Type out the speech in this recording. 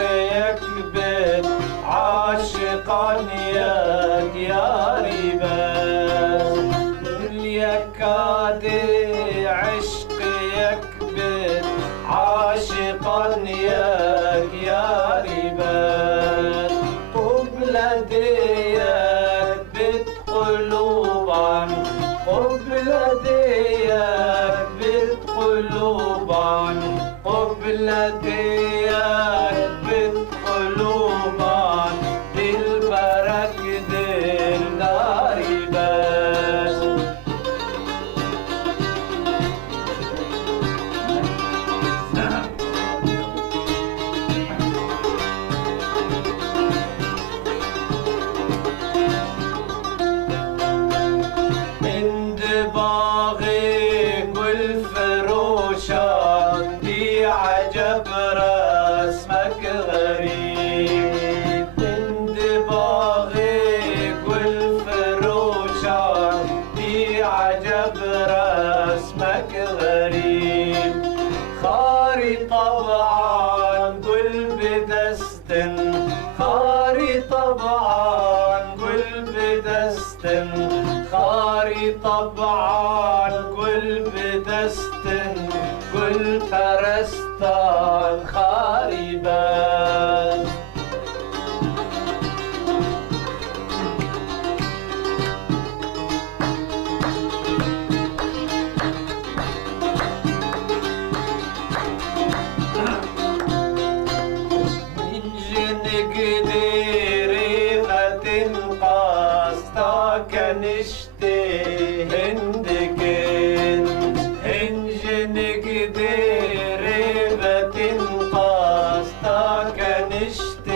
يكبت عاشقا يا ريباس يكاد عشق يكبت عاشقا يا ريباس قبلة يكبت قلوبا قبلة يكبت قلوبا قبلة يكبت قلوبا بالبرك دل داري بس عند باغي والفروشات دي عجب رسمك غريب عند باغي والفروشات دي عجب رسمك غريب خاري طبعا قل بدستن خاري طبعا قل بدستن خاري طبعا قل بدستن قل فرستان خاربان قديري ما تنقص كنشتي هندكن هنجن قديري ما تنقص كنشتي